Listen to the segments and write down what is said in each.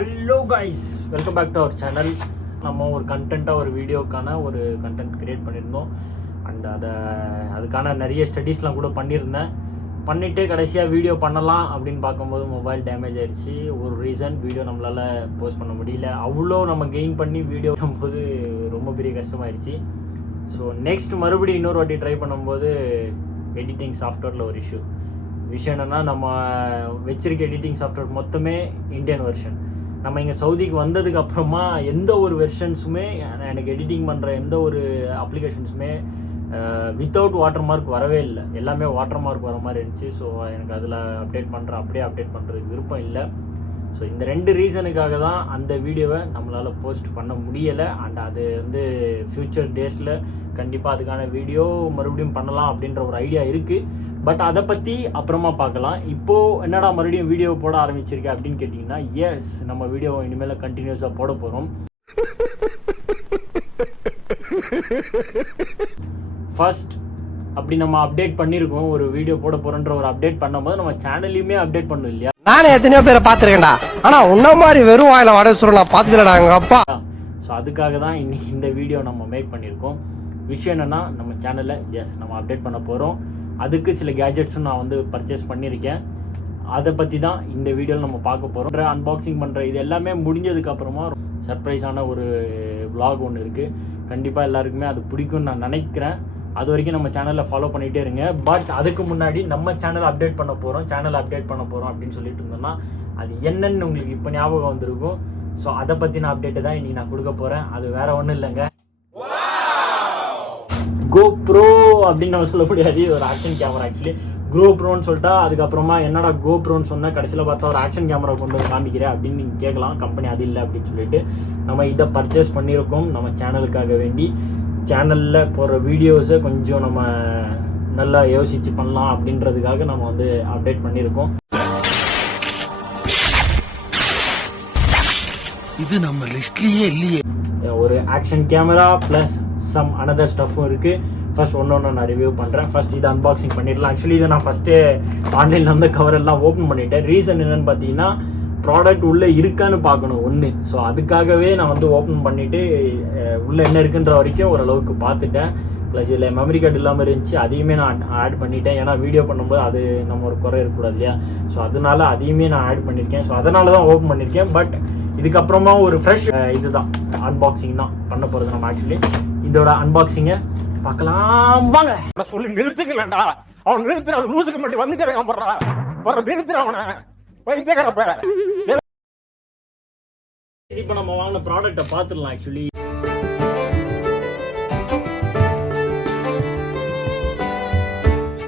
Hello guys, welcome back to our channel. நம்ம ஒரு கண்டென்ட்டாக ஒரு வீடியோக்கான ஒரு கண்டென்ட் க்ரியேட் பண்ணியிருந்தோம். அண்ட் அதுக்கான நிறைய ஸ்டடீஸ்லாம் கூட பண்ணிவிட்டு கடைசியாக வீடியோ பண்ணலாம் அப்படின்னு பார்க்கும்போது மொபைல் டேமேஜ் ஆகிடுச்சு. ஒரு ரீசன், வீடியோ நம்மளால் போஸ்ட் பண்ண முடியல. அவ்வளோ நம்ம கெயின் பண்ணி வீடியோ பண்ணும்போது ரொம்ப பெரிய கஷ்டமாயிருச்சு. ஸோ நெக்ஸ்ட் மறுபடியும் இன்னொரு வாட்டி ட்ரை பண்ணும்போது எடிட்டிங் சாஃப்ட்வேரில் ஒரு விஷயம் என்னென்னா, நம்ம வச்சிருக்க எடிட்டிங் சாஃப்ட்வேர் மொத்தமே இந்தியன் வெர்ஷன். நம்ம இங்கே சவுதிக்கு வந்ததுக்கு அப்புறமா எந்த ஒரு வெர்ஷன்ஸுமே எனக்கு எடிட்டிங் பண்ணுற எந்த ஒரு அப்ளிகேஷன்ஸுமே வித்தவுட் வாட்டர் மார்க் வரவே இல்லை. எல்லாமே வாட்டர் மார்க் வர மாதிரி இருந்துச்சு. ஸோ எனக்கு அதில் அப்படியே அப்டேட் பண்ணுறதுக்கு விருப்பம் இல்லை. ஸோ இந்த ரெண்டு ரீசனுக்காக தான் அந்த வீடியோவை நம்மளால் போஸ்ட் பண்ண முடியலை. அண்ட் அது ஃப்யூச்சர் டேஸில் கண்டிப்பாக அதுக்கான வீடியோ மறுபடியும் பண்ணலாம் அப்படின்ற ஒரு ஐடியா இருக்குது. பட் அதை பற்றி அப்புறமா பார்க்கலாம். இப்போது என்னடா மறுபடியும் வீடியோ போட ஆரம்பிச்சிருக்கேன் அப்படின்னு கேட்டிங்கன்னா, எஸ், நம்ம வீடியோ இனிமேல் கண்டினியூஸாக போட போகிறோம். ஃபர்ஸ்ட் அப்படி நம்ம அப்டேட் பண்ணியிருக்கோம், ஒரு வீடியோ போட போகிறோன்ற ஒரு அப்டேட் பண்ணும்போது நம்ம சேனல்லையுமே அப்டேட் பண்ணணும் இல்லையா? நானே எத்தனையோ பேரை பார்த்துருக்கேன்டா, ஆனால் உன்ன மாதிரி வெறும் வாயில வடை சுருளா பார்த்ததுலடா எங்கள் அப்பா. ஸோ அதுக்காக தான் இன்னைக்கு இந்த வீடியோ நம்ம மேக் பண்ணியிருக்கோம். விஷயம் என்னென்னா, நம்ம சேனலில் நம்ம அப்டேட் பண்ண போகிறோம். அதுக்கு சில கேஜெட்ஸும் நான் பர்ச்சேஸ் பண்ணியிருக்கேன். அதை பற்றி தான் இந்த வீடியோவில் நம்ம பார்க்க போகிறோம். அன்பாக்சிங் பண்ணுற இது எல்லாமே முடிஞ்சதுக்கப்புறமா சர்ப்ரைஸான ஒரு vlog ஒன்று இருக்குது. கண்டிப்பாக எல்லாருக்குமே அது பிடிக்கும்னு நான் நினைக்கிறேன். அது வரைக்கும் நம்ம சேனலில் ஃபாலோ பண்ணிகிட்டே இருங்க. பட் அதுக்கு முன்னாடி நம்ம சேனல் அப்டேட் பண்ண போகிறோம் அப்படின்னு சொல்லிட்டு இருந்தோம்னா, அது என்னன்னு உங்களுக்கு இப்போ ஞாபகம் வந்திருக்கும். ஸோ அதை பற்றின அப்டேட்டு தான் இன்றைக்கி நான் கொடுக்க போகிறேன். அது வேறு ஒன்றும் இல்லைங்க, கோப்ரோ அப்படின்னு நம்ம சொல்ல முடியாது. ஒரு ஆக்ஷன் கேமரா. ஆக்சுவலி கோப்ரோன்னு சொல்லிட்டா அதுக்கப்புறமா என்னடா கோப்ரோன்னு சொன்னால் கடைசியில் பார்த்தா ஒரு ஆக்ஷன் கேமரா கொண்டு வந்து காமிக்கிறேன் அப்படின்னு நீங்கள் கேட்கலாம். கம்பெனி அது இல்லை அப்படின்னு சொல்லிட்டு நம்ம இதை பர்ச்சேஸ் பண்ணியிருக்கோம். நம்ம சேனலுக்காக வேண்டி சேனலில் போடுற வீடியோஸை கொஞ்சம் நம்ம நல்லா யோசித்து பண்ணலாம் அப்படின்றதுக்காக நம்ம அப்டேட் பண்ணியிருக்கோம். இது நம்ம லிஸ்ட்லயே இல்லையே. ஒரு action camera plus some another ஸ்டஃப்பும் இருக்குது. ஃபர்ஸ்ட் ஒன்று நான் ரிவ்யூ பண்ணுறேன். ஃபர்ஸ்ட் இதை அன்பாக்சிங் பண்ணிடலாம். ஆக்சுவலி இதை நான் ஃபஸ்ட்டே ஆன்லைனில் கவர் எல்லாம் ஓப்பன் பண்ணிட்டேன். ரீசன் என்னென்னு பார்த்தீங்கன்னா, ப்ராடக்ட் உள்ளே இருக்கான்னு பார்க்கணும் ஒன்று. ஸோ அதுக்காகவே நான் ஓப்பன் பண்ணிவிட்டு உள்ளே என்ன இருக்குன்ற வரைக்கும் ஓரளவுக்கு பார்த்துட்டேன். ப்ளஸ் இதில் மெமரி கார்டு இல்லாமல் இருந்துச்சு, அதையுமே நான் ஆட் பண்ணிட்டேன். ஏன்னா வீடியோ பண்ணும்போது அது நம்ம ஒரு குறை இருக்கக்கூடாது இல்லையா? ஸோ அதனால அதையுமே நான் ஆட் பண்ணியிருக்கேன். ஸோ அதனால தான் ஓப்பன் பண்ணியிருக்கேன். பட் இதுக்கப்புறமா ஒரு ஃப்ரெஷ் இதுதான் அன்பாக்சிங் தான் பண்ண போகிறது நம்ம. ஆக்சுவலி இதோட அன்பாக்சிங்கை பார்க்கலாம் வாங்க. சொல்லி நிறுத்துக்கலடா, அவன் நிறுத்துற லூசுக்கு மட்டும் வந்துக்கிறேன் போடுறா, வர நிறுத்துற அவனை வைத்தியக்காரப்ப. இப்போ நம்ம வாங்கின ப்ராடக்ட்டை பார்த்துடலாம். ஆக்சுவலி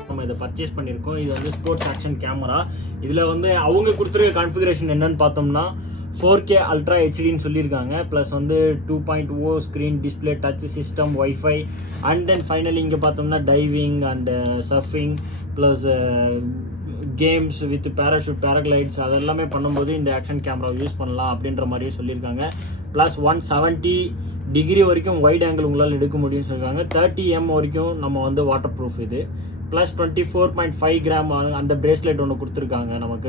நம்ம இதை பர்ச்சேஸ் பண்ணியிருக்கோம். இது ஸ்போர்ட்ஸ் ஆக்ஷன் கேமரா. இதில் அவங்க கொடுத்துருக்க கான்ஃபிகரேஷன் என்னன்னு பார்த்தோம்னா 4K அல்ட்ரா ஹெச்டின்னு சொல்லியிருக்காங்க. Plus 2.0 screen display, touch system, wifi, and then finally இங்கே பார்த்தோம்னா diving and surfing plus games with paraglides அதெல்லாமே பண்ணும்போது இந்த ஆக்ஷன் கேமரா யூஸ் பண்ணலாம் அப்படின்ற மாதிரியே சொல்லியிருக்காங்க. ப்ளஸ் 170 டிகிரி வரைக்கும் வைட் ஆங்கிள் உங்களால் எடுக்க முடியும்னு சொல்லியிருக்காங்க. 30 mm வரைக்கும் நம்ம வாட்டர் ப்ரூஃப் இது. ப்ளஸ் 24.5 கிராம் அந்த பிரேஸ்லெட் ஒன்று கொடுத்துருக்காங்க நமக்கு.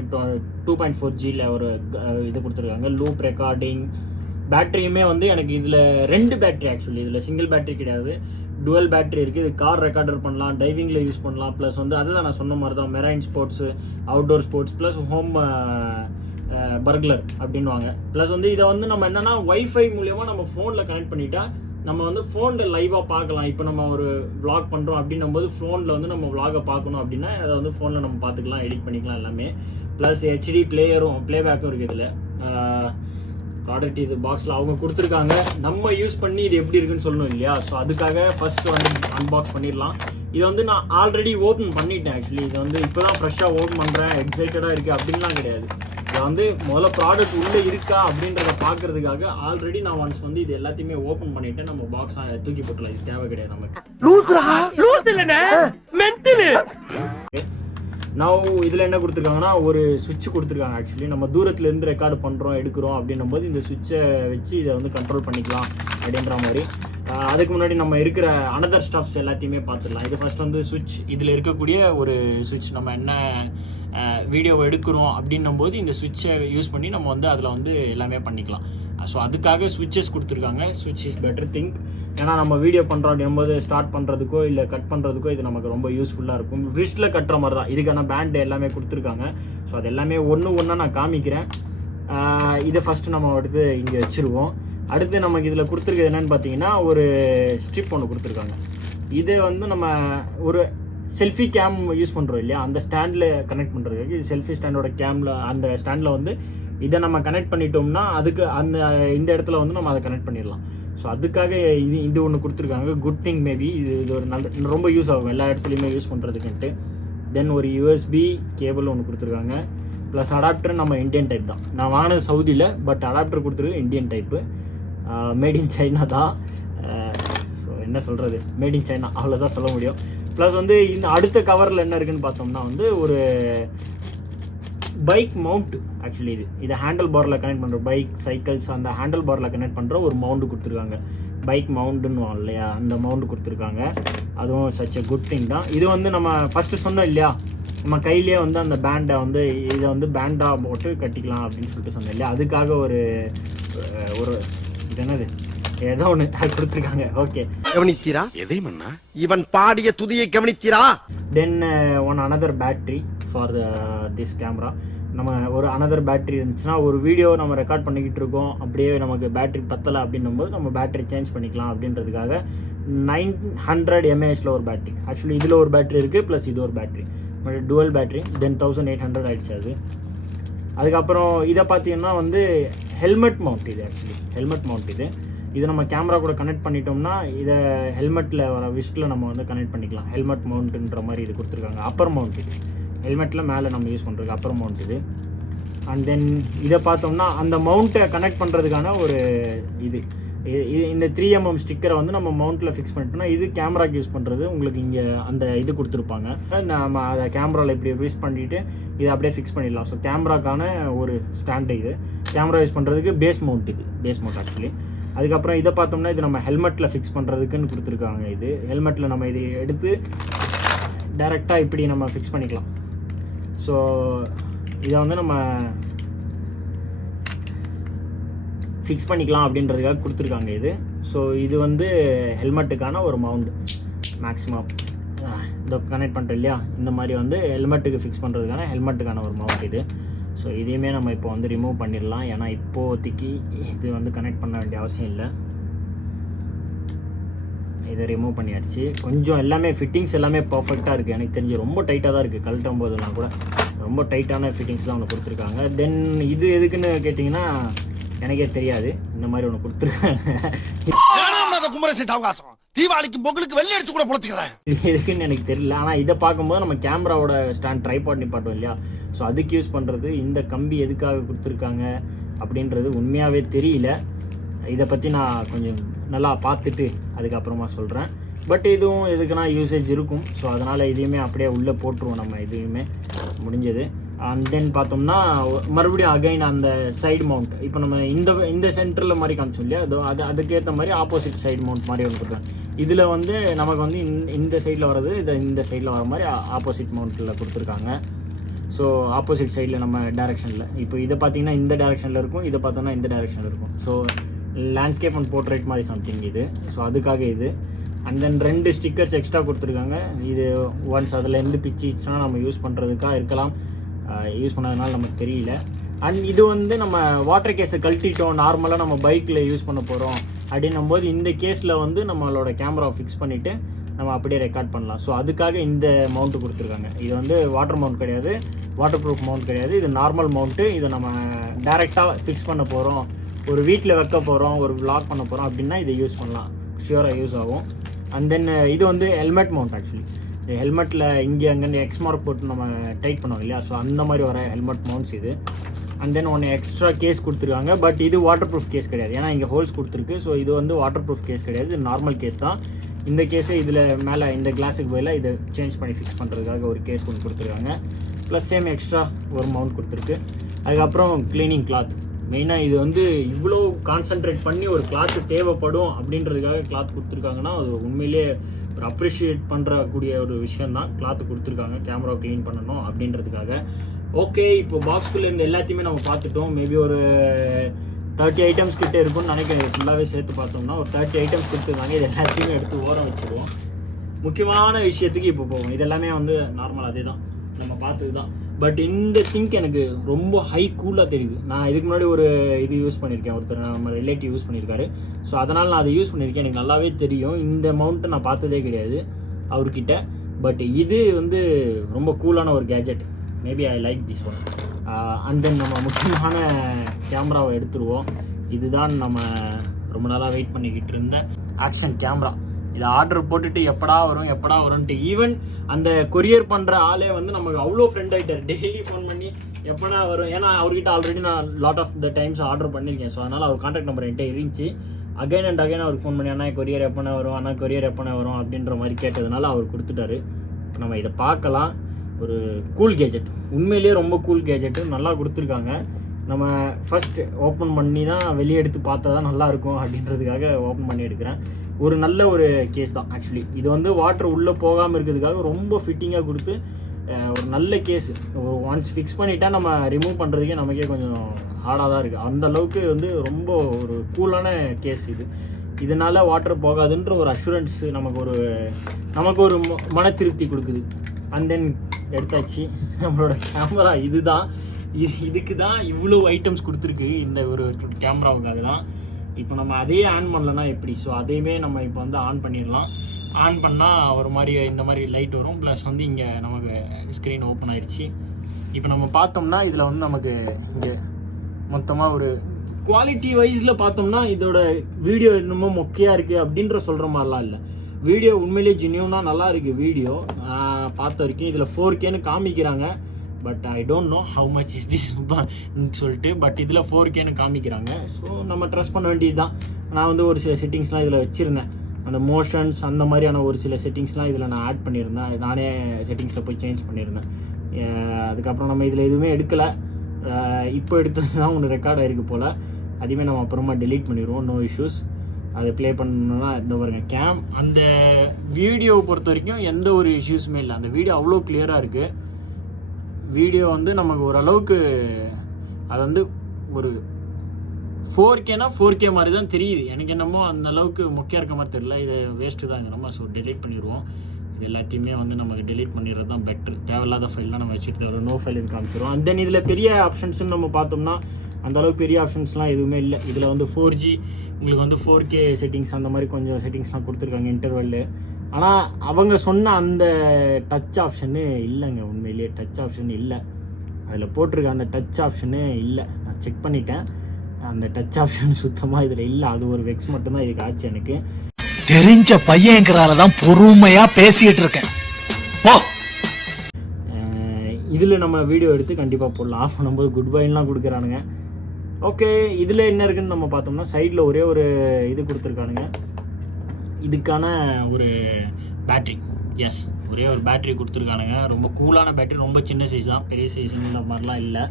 2.4Gயில் ஒரு இது கொடுத்துருக்காங்க. Loop recording. பேட்டரியுமே எனக்கு இதில் 2 பேட்டரி. ஆக்சுவலி இதில் சிங்கிள் பேட்டரி கிடையாது, டுவல் பேட்டரி இருக்குது. இது கார் ரெக்கார்டர் பண்ணலாம், டைவிங்கில் யூஸ் பண்ணலாம். ப்ளஸ் அதுதான் நான் சொன்ன மாதிரி தான், marine sports, outdoor sports, plus home burglar அப்படின்வாங்க. ப்ளஸ் இதை நம்ம என்னென்னா வைஃபை மூலியமாக நம்ம ஃபோனில் கனெக்ட் பண்ணிட்டா நம்ம ஃபோனில் லைவாக பார்க்கலாம். இப்போ நம்ம ஒரு vlog பண்ணுறோம் அப்படின்னும் போது ஃபோனில் நம்ம vlog பார்க்கணும் அப்படின்னா அதை ஃபோனில் நம்ம பார்த்துக்கலாம், எடிட் பண்ணிக்கலாம் எல்லாமே. ப்ளஸ் HD ப்ளேபேக்கும் இருக்குது இதில். ப்ராடக்ட் இது பாக்ஸில் அவங்க கொடுத்துருக்காங்க. நம்ம யூஸ் பண்ணி இது எப்படி இருக்குன்னு சொல்லணும் இல்லையா? ஸோ அதுக்காக ஃபஸ்ட்டு அன்பாக்ஸ் பண்ணிடலாம். இதை நான் ஆல்ரெடி ஓப்பன் பண்ணிட்டேன். ஆக்சுவலி இது இப்போ தான் ஃப்ரெஷ்ஷாக ஓப்பன் பண்ணுறேன், எக்ஸைட்டடாக இருக்குது அப்படின்லாம் கிடையாது. இதை முதல்ல ப்ராடக்ட் உள்ளே இருக்கா அப்படின்றத பார்க்கறதுக்காக ஆல்ரெடி நான் ஒன்ஸ் இது எல்லாத்தையுமே ஓப்பன் பண்ணிவிட்டு நம்ம பாக்ஸ் தூக்கி போட்டலாம். இது தேவை கிடையாது நமக்கு. நான் இதில் என்ன கொடுத்துருக்காங்கன்னா, ஒரு சுவிட்ச் கொடுத்துருக்காங்க. ஆக்சுவலி நம்ம தூரத்துலேருந்து ரெக்கார்டு பண்ணுறோம் எடுக்கிறோம் அப்படின்னும் போது இந்த சுவிட்சை வச்சு இதை கண்ட்ரோல் பண்ணிக்கலாம் அப்படின்ற மாதிரி. அதுக்கு முன்னாடி நம்ம இருக்கிற அனதர் ஸ்டஃப்ஸ் எல்லாத்தையுமே பார்த்துடலாம். இது ஃபர்ஸ்ட் சுவிட்ச். இதில் இருக்கக்கூடிய ஒரு சுவிட்ச் நம்ம என்ன வீடியோ எடுக்கிறோம் அப்படின்னும் போது இந்த ஸ்விட்சை யூஸ் பண்ணி நம்ம வந்து அதில் வந்து எல்லாமே பண்ணிக்கலாம். ஸோ அதுக்காக ஸ்விட்சஸ் கொடுத்துருக்காங்க. ஸ்விட்ச் இஸ் பெட்டர் திங்க். ஏன்னா நம்ம வீடியோ பண்ணுறோம் அப்படிங்கும்போது ஸ்டார்ட் பண்ணுறதுக்கோ இல்லை கட் பண்ணுறதுக்கோ இது நமக்கு ரொம்ப யூஸ்ஃபுல்லாக இருக்கும். ரிஸ்ட்டில் கட்டுற மாதிரி தான் இதுக்கான பேண்டு எல்லாமே கொடுத்துருக்காங்க. ஸோ அது எல்லாமே ஒன்றா நான் காமிக்கிறேன். இதை ஃபஸ்ட்டு நம்ம எடுத்து இங்கே வச்சுருவோம். அடுத்து நமக்கு இதில் கொடுத்துருக்கிறது என்னென்னு பார்த்தீங்கன்னா ஒரு ஸ்ட்ரிப் ஒன்று கொடுத்துருக்காங்க. இதை வந்து நம்ம ஒரு செல்ஃபி கேம் யூஸ் பண்ணுறோம் இல்லையா, அந்த ஸ்டாண்டில் கனெக்ட் பண்ணுறதுக்கு இது செல்ஃபி ஸ்டாண்டோட கேமில் அந்த ஸ்டாண்டில் வந்து இதை நம்ம கனெக்ட் பண்ணிட்டோம்னா அதுக்கு இந்த இடத்துல வந்து நம்ம அதை கனெக்ட் பண்ணிடலாம். ஸோ அதுக்காக இது ஒன்று கொடுத்துருக்காங்க. குட் திங் மேபி இது ஒரு நல்ல ரொம்ப யூஸ் ஆகும் எல்லா இடத்துலையுமே யூஸ் பண்ணுறதுக்குன்ட்டு. தென் ஒரு யூஎஸ்பி கேபிள் ஒன்று கொடுத்துருக்காங்க. ப்ளஸ் அடாப்டர் நம்ம இந்தியன் டைப் தான். நான் வாங்கினது சவுதியில், பட் அடாப்டர் கொடுத்துருக்கு Indian type. Made in China தான். ஸோ என்ன சொல்கிறது, மேட் இன் சைனா அவ்வளோதான் சொல்ல முடியும். ப்ளஸ் வந்து இந்த அடுத்த கவரில் என்ன இருக்குதுன்னு பார்த்தோம்னா வந்து ஒரு பைக் மவுண்ட். ஆக்சுவலி இதை ஹேண்டில் பாரில் கனெக்ட் பண்ணுற பைக் சைக்கிள்ஸ் அந்த ஹேண்டில் பாரில் கனெக்ட் பண்ணுற ஒரு மவுண்டு கொடுத்துருக்காங்க. பைக் மவுண்டுன்னு இல்லையா, அந்த மவுண்டு கொடுத்துருக்காங்க. அதுவும் சச் எ குட் திங் தான். இது வந்து நம்ம ஃபஸ்ட்டு சொன்னோம் இல்லையா, நம்ம கையிலே வந்து அந்த பேண்டை வந்து இதை வந்து பேண்டாக போட்டு கட்டிக்கலாம் அப்படின்னு சொல்லிட்டு சொன்னோம் இல்லையா, அதுக்காக ஒரு இது என்னது ஏதோ ஒன்று கொடுத்துருக்காங்க. ஓகே, கவனித்தீரா? எதை மண்ணா இவன் பாடிய துதியை கவனித்தீரா? Then another battery for this camera. நம்ம ஒரு அனதர் பேட்ரி இருந்துச்சுன்னா ஒரு வீடியோ நம்ம ரெக்கார்ட் பண்ணிக்கிட்டு இருக்கோம், அப்படியே நமக்கு பேட்ரி பத்தலை அப்படின்னும் போது நம்ம பேட்ரி சேஞ்ச் பண்ணிக்கலாம் அப்படின்றதுக்காக 900 mAh ஒரு பேட்ரி. ஆக்சுவலி இதில் ஒரு பேட்ரி இருக்குது, ப்ளஸ் இது ஒரு பேட்ரி, டுவல் பேட்ரி. தென் 1800 ஆகிடுச்சு அது. அதுக்கப்புறம் இதை பார்த்தீங்கன்னா வந்து ஹெல்மெட் மவுண்ட். இது ஆக்சுவலி ஹெல்மெட் மவுண்ட். இது நம்ம கேமரா கூட கனெக்ட் பண்ணிட்டோம்னா இதை ஹெல்மெட்டில் வர விஸ்ட்டில் நம்ம வந்து கனெக்ட் பண்ணிக்கலாம். ஹெல்மெட் மவுண்ட்டுன்ற மாதிரி இது கொடுத்துருக்காங்க. அப்பர் மவுண்ட். இது ஹெல்மெட்டில் மேலே நம்ம யூஸ் பண்ணுறது அப்பர் மவுண்ட் இது. அண்ட் தென் இதை பார்த்தோம்னா அந்த மவுண்ட்டை கனெக்ட் பண்ணுறதுக்கான ஒரு இது இந்த 3mm ஸ்டிக்கரை வந்து நம்ம மவுண்ட்டில் ஃபிக்ஸ் பண்ணிட்டோம்னா இது கேமராக்கு யூஸ் பண்ணுறது. உங்களுக்கு இங்கே அந்த இது கொடுத்துருப்பாங்க. நம்ம அதை கேமராவில் இப்படி யூஸ் பண்ணிவிட்டு இதை அப்படியே ஃபிக்ஸ் பண்ணிடலாம். ஸோ கேமராக்கான ஒரு ஸ்டாண்டு இது. கேமரா யூஸ் பண்ணுறதுக்கு பேஸ் மவுண்ட். இது பேஸ் மவுண்ட் ஆக்சுவலி. அதுக்கப்புறம் இதை பார்த்தோம்னா இது நம்ம ஹெல்மெட்டில் ஃபிக்ஸ் பண்ணுறதுக்குன்னு கொடுத்துருக்காங்க. இது ஹெல்மெட்டில் நம்ம இதை எடுத்து டைரெக்டாக இப்படி நம்ம ஃபிக்ஸ் பண்ணிக்கலாம். ஸோ இதை வந்து நம்ம ஃபிக்ஸ் பண்ணிக்கலாம் அப்படின்றதுக்காக கொடுத்துருக்காங்க இது. ஸோ இது வந்து ஹெல்மெட்டுக்கான ஒரு மவுண்ட். மேக்ஸிமம் இதை கனெக்ட் பண்ணுறோம் இல்லையா, இந்த மாதிரி வந்து ஹெல்மெட்டுக்கு ஃபிக்ஸ் பண்ணுறதுக்கான ஹெல்மெட்டுக்கான ஒரு மவுண்ட் இது. ஸோ இதையுமே நம்ம இப்போ வந்து ரிமூவ் பண்ணிடலாம். ஏன்னா இப்போதைக்கு இது வந்து கனெக்ட் பண்ண வேண்டிய அவசியம் இல்லை. இதை ரிமூவ் பண்ணியாச்சு. கொஞ்சம் எல்லாமே ஃபிட்டிங்ஸ் எல்லாமே பர்ஃபெக்டாக இருக்குது. எனக்கு தெரிஞ்சு ரொம்ப டைட்டாக தான் இருக்குது. கழட்டும் போதெல்லாம் கூட ரொம்ப டைட்டான ஃபிட்டிங்ஸ்லாம் ஒன்று கொடுத்துருக்காங்க. தென் இது எதுக்குன்னு கேட்டிங்கன்னா எனக்கே தெரியாது. இந்த மாதிரி ஒன்று கொடுத்துருக்காங்க. தீபாவளிக்கு பொங்கலுக்கு வெள்ளை அடிச்சு கூட பொழைச்சிக்கிறேன். இது எதுக்குன்னு எனக்கு தெரியல. ஆனால் இதை பார்க்கும்போது நம்ம கேமராவோட ஸ்டாண்ட் ட்ரைபாட் நிப்பாட்டோம் இல்லையா, ஸோ அதுக்கு யூஸ் பண்ணுறது. இந்த கம்பி எதுக்காக கொடுத்துருக்காங்க அப்படின்றது உண்மையாகவே தெரியல. இதை பற்றி நான் கொஞ்சம் நல்லா பார்த்துட்டு அதுக்கப்புறமா சொல்கிறேன். பட் இதுவும் எதுக்குன்னா யூசேஜ் இருக்கும். ஸோ அதனால் இதையுமே அப்படியே உள்ளே போட்டுருவோம் நம்ம. இதையுமே முடிஞ்சது. அண்ட் தென் பார்த்தோம்னா மறுபடியும் அகைன் அந்த சைடு மவுண்ட். இப்போ நம்ம இந்த சென்டரில் மாதிரி காமிச்சோம் இல்லையா, அதுக்கேற்ற மாதிரி ஆப்போசிட் சைடு மவுண்ட் மாதிரி ஒன்று கொடுக்குறாங்க. இதில் வந்து நமக்கு வந்து இந்த சைடில் வர்றது இந்த சைடில் வர மாதிரி ஆப்போசிட் மவுண்ட்டில் கொடுத்துருக்காங்க. ஸோ ஆப்போசிட் சைடில் நம்ம டேரெக்ஷனில் இப்போ இதை பார்த்தீங்கன்னா இந்த டேரெக்ஷனில் இருக்கும், இதை பார்த்தோம்னா இந்த டேரெக்ஷனில் இருக்கும். ஸோ லேண்ட்ஸ்கேப் அண்ட் போர்ட்ரேட் மாதிரி சம்திங் இது. ஸோ அதுக்காக இது. அண்ட் தென் 2 ஸ்டிக்கர்ஸ் எக்ஸ்ட்ரா கொடுத்துருக்காங்க. இது ஒன்ஸ் அதில் பிச்சுன்னா நம்ம யூஸ் பண்ணுறதுக்காக இருக்கலாம். யூஸ் பண்ணதுனால நமக்கு தெரியல. அண்ட் இது வந்து நம்ம வாட்டர் கேஸை கழட்டிட்டோம், நார்மலாக நம்ம பைக்கில் யூஸ் பண்ண போகிறோம் அப்படின்னும் போது இந்த கேஸில் வந்து நம்மளோட கேமராவை ஃபிக்ஸ் பண்ணிவிட்டு நம்ம அப்படியே ரெக்கார்ட் பண்ணலாம். ஸோ அதுக்காக இந்த மவுண்ட்டு கொடுத்துருக்காங்க. இது வந்து வாட்டர் மவுண்ட் கிடையாது, வாட்டர் ப்ரூஃப் மவுண்ட் கிடையாது. இது நார்மல் மவுண்ட்டு. இதை நம்ம டைரெக்டாக ஃபிக்ஸ் பண்ண போகிறோம், ஒரு வீட்டில் வைக்க போகிறோம், ஒரு vlog பண்ண போகிறோம் அப்படின்னா இதை யூஸ் பண்ணலாம். ஷியூராக யூஸ் ஆகும். அண்ட் தென் இது வந்து ஹெல்மெட் மவுண்ட். ஆக்சுவலி ஹெல்மெட்டில் இங்கே அங்கேருந்து எக்ஸ் மார்க் போட்டு நம்ம டைட் பண்ணுவோம் இல்லையா, ஸோ அந்த மாதிரி வர ஹெல்மெட் மவுண்ட்ஸ் இது. அண்ட் தென் ஒன்று எக்ஸ்ட்ரா கேஸ் கொடுத்துருக்காங்க. பட் இது வாட்டர் ப்ரூஃப் கேஸ் கிடையாது, ஏன்னா இங்கே ஹோல்ஸ் கொடுத்துருக்கு. ஸோ இது வந்து வாட்டர் ப்ரூஃப் கேஸ் கிடையாது, இது நார்மல் கேஸ் தான். இந்த கேஸை இதில் மேலே இந்த கிளாஸுக்கு பதிலாக இதை சேஞ்ச் பண்ணி ஃபிக்ஸ் பண்ணுறதுக்காக ஒரு கேஸ் ஒன்று கொடுத்துருக்காங்க. ப்ளஸ் சேம் எக்ஸ்ட்ரா ஒரு மவுண்ட் கொடுத்துருக்கு. அதுக்கப்புறம் க்ளீனிங் கிளாத். மெயினாக இது வந்து இவ்வளோ கான்சன்ட்ரேட் பண்ணி ஒரு கிளாத்து தேவைப்படும் அப்படின்றதுக்காக கிளாத் கொடுத்துருக்காங்கன்னா அது உண்மையிலே ஒரு அப்ரிஷியேட் பண்ணுறக்கூடிய ஒரு விஷயம் தான். கிளாத்து கொடுத்துருக்காங்க கேமரா க்ளீன் பண்ணணும் அப்படின்றதுக்காக. ஓகே, இப்போ பாக்ஸ்குள்ளே இருந்து எல்லாத்தையுமே நம்ம பார்த்துட்டோம். மேபி ஒரு 30 ஐட்டம்ஸ் கிட்டே இருக்கும்னு நினைக்கிறேன். ஃபுல்லாகவே சேர்த்து பார்த்தோம்னா ஒரு 30 ஐட்டம்ஸ் கொடுத்துருக்காங்க. இது எல்லாத்தையுமே எடுத்து ஓரம் வச்சுருவோம். முக்கியமான விஷயத்துக்கு இப்போ போவோம். இது எல்லாமே வந்து நார்மல் அதே தான் நம்ம பார்த்தது தான். பட் இந்த திங்க் எனக்கு ரொம்ப ஹை கூலாக தெரியுது. நான் இதுக்கு முன்னாடி ஒரு இது யூஸ் பண்ணியிருக்கேன், ஒருத்தர் நம்ம ரிலேட்டிவ் யூஸ் பண்ணியிருக்காரு. ஸோ அதனால் நான் அதை யூஸ் பண்ணியிருக்கேன். எனக்கு நல்லாவே தெரியும். இந்த மவுண்ட்டை நான் பார்த்ததே கிடையாது அவர்கிட்ட. பட் இது வந்து ரொம்ப கூலான ஒரு gadget. Maybe I like this one. And then நம்ம முக்கியமான கேமராவை எடுத்துருவோம். இதுதான் நம்ம ரொம்ப நாளாக வெயிட் பண்ணிக்கிட்டு இருந்த ஆக்ஷன் கேமரா. இதை ஆர்டர் போட்டுட்டு எப்படா வரும்ன்ட்டு ஈவன் அந்த கொரியர் பண்ணுற ஆளே வந்து நமக்கு அவ்வளோ ஃப்ரெண்ட் ஆகிட்டார். டெய்லி ஃபோன் பண்ணி எப்படா வரும். ஏன்னா அவர்கிட்ட ஆல்ரெடி நான் lot of the times order பண்ணியிருக்கேன். ஸோ அதனால் அவர் கான்டாக்ட் நம்பர் என்கிட்ட இருந்துச்சு. அகைன் அண்ட் அகைன் அவருக்கு ஃபோன் பண்ணி அண்ணா கொரியர் எப்போனா வரும் அப்படின்ற மாதிரி கேட்டதுனால அவர் கொடுத்துட்டாரு. நம்ம இதை பார்க்கலாம். ஒரு கூல் கேஜெட், உண்மையிலேயே ரொம்ப கூல் கேஜெட்டு, நல்லா கொடுத்துருக்காங்க. நம்ம ஃபஸ்ட்டு ஓப்பன் பண்ணி தான் வெளியே எடுத்து பார்த்தா தான் நல்லாயிருக்கும் அப்படின்றதுக்காக ஓப்பன் பண்ணி எடுக்கிறேன். ஒரு நல்ல ஒரு கேஸ் தான் ஆக்சுவலி. இது வந்து வாட்டர் உள்ளே போகாமல் இருக்கிறதுக்காக ரொம்ப ஃபிட்டிங்காக கொடுத்து ஒரு நல்ல கேஸ். ஒரு ஒன்ஸ் ஃபிக்ஸ் பண்ணிட்டா நம்ம ரிமூவ் பண்ணுறதுக்கே நமக்கே கொஞ்சம் ஹார்டாக தான் இருக்குது. அந்த அளவுக்கு வந்து ரொம்ப ஒரு கூலான கேஸ் இது. இதனால் வாட்டர் போகாதுன்ற ஒரு அஷூரன்ஸ் நமக்கு ஒரு மன திருப்தி கொடுக்குது. அண்ட் தென் எடுத்தாச்சு நம்மளோட கேமரா. இதுக்கு தான் இவ்வளோ ஐட்டம்ஸ் கொடுத்துருக்கு இந்த ஒரு கேமராவுக்காக தான். இப்போ நம்ம அதே ஆன் பண்ணலன்னா எப்படி? ஸோ அதையுமே நம்ம இப்போ வந்து ஆன் பண்ணிடலாம். ஆன் பண்ணால் ஒரு மாதிரி இந்த மாதிரி லைட் வரும். ப்ளஸ் வந்து இங்கே நமக்கு ஸ்க்ரீன் ஓப்பன் ஆயிடுச்சு. இப்போ நம்ம பார்த்தோம்னா இதில் வந்து நமக்கு இங்கே மொத்தமாக ஒரு குவாலிட்டி வைஸில் பார்த்தோம்னா இதோட வீடியோ என்னமோ மொக்கையாக இருக்குது அப்படின்ற சொல்கிற மாதிரிலாம் இல்லை. வீடியோ உண்மையிலேயே ஜென்யூனாக நல்லா இருக்குது. வீடியோ பார்த்த வரைக்கும் இதில் 4Kன்னு காமிக்கிறாங்க. But I don't know how much is this சொல்லிட்டு. பட் இதில் 4Kன்னு காமிக்கிறாங்க. ஸோ நம்ம ட்ரஸ்ட் பண்ண வேண்டியது தான். நான் வந்து ஒரு சில செட்டிங்ஸ்லாம் இதில் வச்சுருந்தேன். அந்த மோஷன்ஸ் அந்த மாதிரியான ஒரு சில செட்டிங்ஸ்லாம் இதில் நான் ஆட் பண்ணியிருந்தேன். நானே செட்டிங்ஸில் போய் சேஞ்ச் பண்ணியிருந்தேன். அதுக்கப்புறம் நம்ம இதில் எதுவுமே எடுக்கலை. இப்போ எடுத்தது தான் ஒன்று ரெக்கார்ட் ஆகிருக்கு போல். அதுவுமே நம்ம அப்புறமா டெலீட் பண்ணிடுவோம். No issues. அதை ப்ளே பண்ணணுன்னா இந்த பாருங்க அந்த வீடியோவை பொறுத்த வரைக்கும் எந்த ஒரு இஷ்யூஸுமே இல்லை. அந்த வீடியோ அவ்வளோ கிளியராக இருக்குது. வீடியோ வந்து நமக்கு ஓரளவுக்கு அது வந்து ஒரு 4Kனா 4K மாதிரி தான் தெரியுது. எனக்கு என்னமோ அந்த அளவுக்கு முக்கியம் இருக்க மாதிரி தெரியல. இது வேஸ்ட்டு தான் நம்ம. ஸோ டெலீட் பண்ணிடுவோம். இது எல்லாத்தையுமே வந்து நமக்கு டெலீட் பண்ணிடுறது தான் பெட்ரு. தேவையில்லாத ஃபைல்லாம் நம்ம வச்சுட்டு ஒரு நோ ஃபைல் காமிச்சிடும். அண்ட் தென் இதில் பெரிய ஆப்ஷன்ஸ்ன்னு நம்ம பார்த்தோம்னா அந்தளவுக்கு பெரிய ஆப்ஷன்ஸ்லாம் எதுவுமே இல்லை. இதில் வந்து 4G உங்களுக்கு வந்து 4K செட்டிங்ஸ் அந்த மாதிரி கொஞ்சம் செட்டிங்ஸ்லாம் கொடுத்துருக்காங்க இன்டர்வெல்லு. ஆனால் அவங்க சொன்ன அந்த டச் ஆப்ஷனு இல்லைங்க. உண்மையிலேயே டச் ஆப்ஷன் இல்லை. அதில் போட்டிருக்க அந்த டச் ஆப்ஷனு இல்லை. நான் செக் பண்ணிட்டேன். அந்த டச் ஆப்ஷன் சுத்தமாக இதில் இல்லை. அது ஒரு வெக்ஸ் மட்டும்தான் இதுக்கு ஆச்சு எனக்கு. தெரிஞ்ச பையங்கிறால தான் பொறுமையாக பேசிகிட்டு இருக்கேன். இதில் நம்ம வீடியோ எடுத்து கண்டிப்பாக போடலாம். ஆஃப் பண்ணும்போது குட் பைலாம் கொடுக்குறானுங்க. ஓகே, இதில் என்ன இருக்குதுன்னு நம்ம பார்த்தோம்னா சைடில் ஒரே ஒரு இது கொடுத்துருக்கானுங்க. இதுக்கான ஒரு பேட்ரி. எஸ், ஒரே ஒரு பேட்ரி கொடுத்துருக்கானுங்க. ரொம்ப கூலான பேட்ரி. ரொம்ப சின்ன சைஸ் தான், பெரிய சைஸுங்கிற மாதிரிலாம் இல்லை.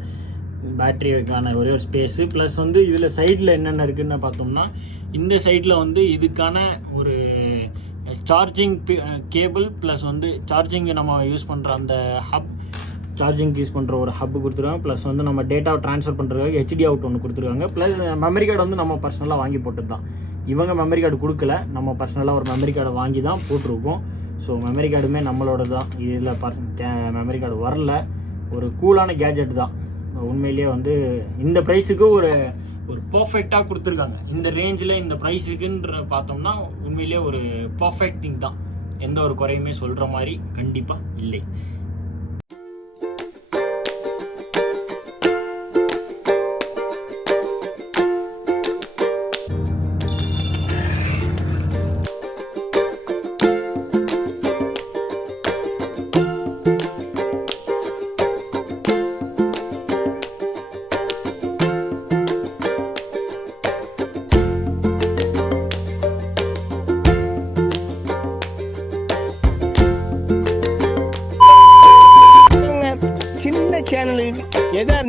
பேட்ரிக்கான ஒரே ஒரு ஸ்பேஸு. ப்ளஸ் வந்து இதில் சைடில் என்னென்ன இருக்குதுன்னு பார்த்தோம்னா இந்த சைடில் வந்து இதுக்கான ஒரு சார்ஜிங் கேபிள் ப்ளஸ் வந்து சார்ஜிங்கு நம்ம யூஸ் பண்ணுற அந்த ஹப், சார்ஜிங்க்கு யூஸ் பண்ணுற ஒரு ஹப்பு கொடுத்துருக்காங்க. ப்ளஸ் வந்து நம்ம டேட்டாவை ட்ரான்ஸ்ஃபர் பண்ணுறதுக்காக ஹெச்டி அவுட் ஒன்று கொடுத்துருக்காங்க. ப்ளஸ் மெமரி கார்டு வந்து நம்ம பர்சனலாக வாங்கி போட்டது தான். இவங்க மெமரி கார்டு கொடுக்கல, நம்ம பர்சனலாக ஒரு மெமரி கார்டை வாங்கி தான் போட்டிருக்கோம். ஸோ மெமரி கார்டுமே நம்மளோட தான். இதில் மெமரி கார்டு வரல. ஒரு கூலான கேஜெட் தான் உண்மையிலேயே. வந்து இந்த ப்ரைஸுக்கு ஒரு பர்ஃபெக்டாக கொடுத்துருக்காங்க. இந்த ரேஞ்சில் இந்த ப்ரைஸுக்குன்ற பார்த்தோம்னா உண்மையிலேயே ஒரு பர்ஃபெக்ட் திங் தான். எந்த ஒரு குறையுமே சொல்கிற மாதிரி கண்டிப்பாக இல்லை.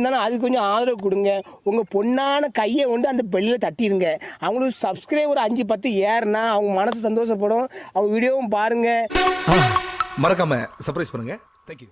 பிடிச்சிருந்தாலும் அது கொஞ்சம் ஆதரவு கொடுங்க. உங்கள் பொண்ணான கையை கொண்டு அந்த பெல்லில் தட்டிடுங்க. அவங்களுக்கு சப்ஸ்கிரைபர் 5-10 ஏறுனா அவங்க மனசு சந்தோஷப்படும். அவங்க வீடியோவும் பாருங்கள். மறக்காம சர்ப்ரைஸ் பண்ணுங்க. தேங்க்யூ.